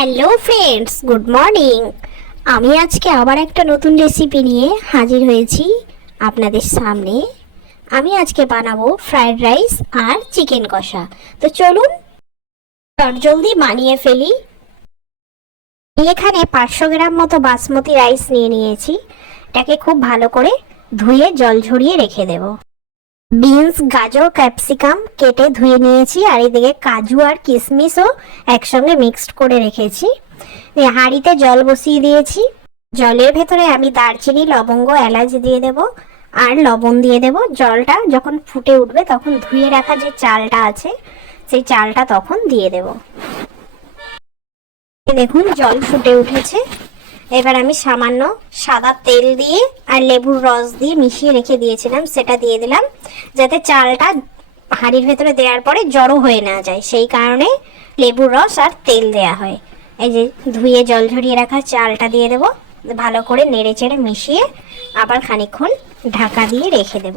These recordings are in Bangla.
হ্যালো ফ্রেন্ডস গুড মর্নিং আমি আজকে আবার একটা নতুন রেসিপি নিয়ে হাজির হয়েছি আপনাদের সামনে। আমি আজকে বানাবো ফ্রায়েড রাইস আর চিকেন কষা। তো চলুন জলদি বানিয়ে ফেলি। এখানে পাঁচশো গ্রাম মতো বাসমতি রাইস নিয়ে নিয়েছি। এটাকে খুব ভালো করে ধুয়ে জল ঝরিয়ে রেখে দেবো। বিনস, গাজর, ক্যাপসিকাম কেটে ধুয়ে নিয়েছি, আর এদিকে কাজু আর কিশমিশও একসঙ্গে মিক্সড করে রেখেছি। হাঁড়িতে জল বসিয়ে দিয়েছি। জলের ভেতরে আমি দারচিনি, লবঙ্গ, এলাচ দিয়ে দেব, আর লবণ দিয়ে দেব। জলটা যখন ফুটে উঠবে তখন ধুয়ে রাখা যে চালটা আছে, সেই চালটা তখন দিয়ে দেব। দেখুন, জল ফুটে উঠেছে। এবার আমি সামান্য সাদা তেল দিয়ে আর লেবুর রস দিয়ে মিশিয়ে রেখে দিয়েছিলাম, সেটা দিয়ে দিলাম, যাতে চালটা হাঁড়ির ভেতরে দেওয়ার পরে জড়ো হয়ে না যায়। সেই কারণে লেবুর রস আর তেল দেয়া হয়। এই যে ধুয়ে জল ঝরিয়ে রাখা চালটা দিয়ে দেব, ভালো করে নেড়ে চেড়ে মিশিয়ে আবার খানিকক্ষণ ঢাকা দিয়ে রেখে দেব।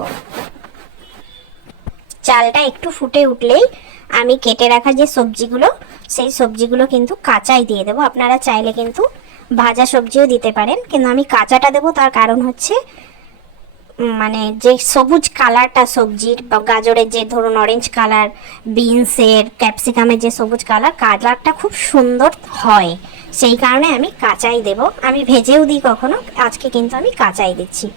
চালটা একটু ফুটে উঠলেই আমি কেটে রাখা যে সবজিগুলো, সেই সবজিগুলো কিন্তু কাঁচাই দিয়ে দেবো। আপনারা চাইলে কিন্তু ভাজা সবজিও দিতে পারেন, কিন্তু আমি কাঁচাটা দেবো, তার কারণ হচ্ছে মানে যে সবুজ কালারটা সবজির বা গাজরের যে ধরুন অরেঞ্জ কালার বিনসের ক্যাপসিকামের যে সবুজ কালার কালারটা খুব সুন্দর হয়। সেই কারণে আমি কাঁচাই দেব। আমি ভেজেও দিই কখনো, আজকে কিন্তু আমি কাঁচাই দিচ্ছি।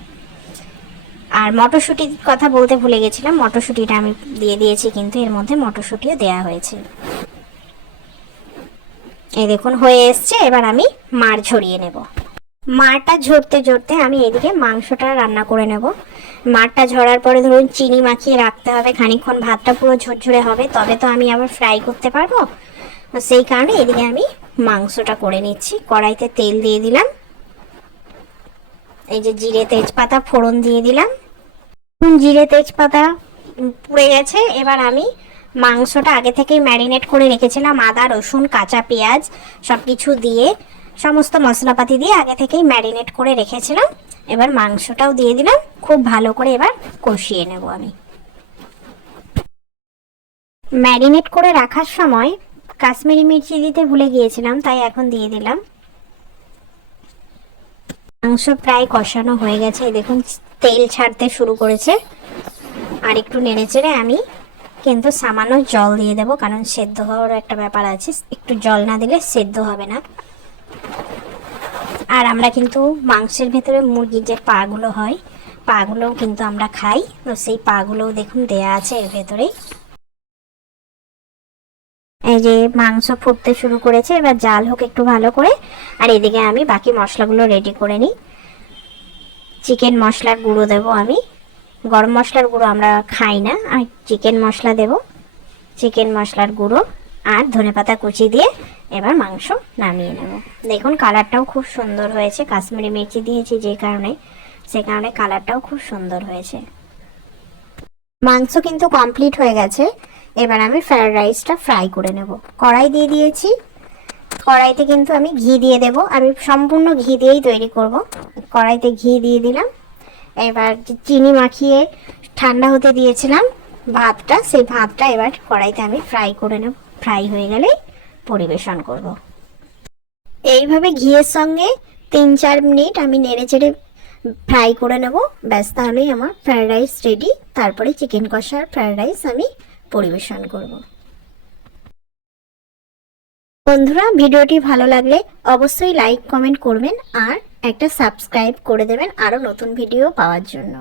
আর মটরশুঁটির কথা বলতে ভুলে গেছিলাম, মটরশুঁটিটা আমি দিয়ে দিয়েছি, কিন্তু এর মধ্যে মটরশুঁটিও দেওয়া হয়েছে। এই দেখুন, হয়ে এসছে, এবার আমি মার ঝরিয়ে নেব। মারটা ঝরতে ঝরতে আমি এদিকে মাংসটা রান্না করে নেব। মারটা ঝরার পরে ধরুন, চিনি মাখিয়ে রাখতে হবে, খানিকক্ষণ ভাতটা পুরো ঝরঝরে হবে, তবে তো আমি আবার ফ্রাই করতে পারব। সেই কারণে এদিকে আমি মাংসটা করে নিচ্ছি। কড়াইতে তেল দিয়ে দিলাম। এই যে জিরে তেজপাতা ফোড়ন দিয়ে দিলাম। জিরে তেজপাতা পুড়ে গেছে, এবার আমি মাংসটা আগে থেকেই ম্যারিনেট করে রেখেছিলাম, আদা, রসুন, কাঁচা পেঁয়াজ সব কিছু দিয়ে, সমস্ত মশলাপাতি দিয়ে আগে থেকেই ম্যারিনেট করে রেখেছিলাম। এবার মাংসটাও দিয়ে দিলাম, খুব ভালো করে এবার কষিয়ে নেব আমি। ম্যারিনেট করে রাখার সময় কাশ্মীরি মির্চি দিতে ভুলে গিয়েছিলাম, তাই এখন দিয়ে দিলাম। মাংস প্রায় কষানো হয়ে গেছে দেখুন তেল ছাড়তে শুরু করেছে। আর একটু নেড়ে চেড়ে আমি কিন্তু সামান্য জল দিয়ে দেবো, কারণ সেদ্ধ হওয়ার একটা ব্যাপার আছে। একটু জল না দিলে সেদ্ধ হবে না। আর আমরা কিন্তু মাংসের ভেতরে মুরগির যে পাগুলো হয়, পাগুলোও কিন্তু আমরা খাই। তো সেই পাগুলোও দেখুন দেয়া আছে এর ভেতরেই। এই যে মাংস ফুটতে শুরু করেছে, এবার জাল হোক একটু ভালো করে। আর এদিকে আমি বাকি মশলাগুলো রেডি করে নিই। চিকেন মশলার গুঁড়ো দেবো আমি। গরম মশলার গুঁড়ো আমরা খাই না, আর চিকেন মশলা দেব। চিকেন মশলার গুঁড়ো আর ধনেপাতা কুচি দিয়ে এবার মাংস নামিয়ে নেব। দেখুন কালারটাও খুব সুন্দর হয়েছে, কাশ্মীরি মির্চি দিয়েছি যে কারণে, সে কারণে কালারটাও খুব সুন্দর হয়েছে। মাংস কিন্তু কমপ্লিট হয়ে গেছে, এবার আমি ফ্রায়েড রাইসটা ফ্রাই করে নেব। কড়াই দিয়ে দিয়েছি, কড়াইতে কিন্তু আমি ঘি দিয়ে দেব। আমি সম্পূর্ণ ঘি দিয়েই তৈরি করব। কড়াইতে ঘি দিয়ে দিলাম এবার চিনি মাখিয়ে ঠান্ডা হতে দিয়েছিলাম। ভাতটা, সেই ভাতটা এবার কড়াইতে আমি ফ্রাই করে নেব। ফ্রাই হয়ে গেলেই পরিবেশন করব। এইভাবে ঘিয়ের সঙ্গে তিন চার মিনিট আমি নেড়ে চেড়ে ফ্রাই করে নেব। ব্যাস, তাহলেই আমার ফ্রায়েড রাইস রেডি তারপরে চিকেন কষার ফ্রায়েড রাইস আমি পরিবেশন করব। বন্ধুরা, ভিডিওটি ভালো লাগলে অবশ্যই লাইক কমেন্ট করবেন আর একটা সাবস্ক্রাইব করে দেবেন আরও নতুন ভিডিও পাওয়ার জন্য।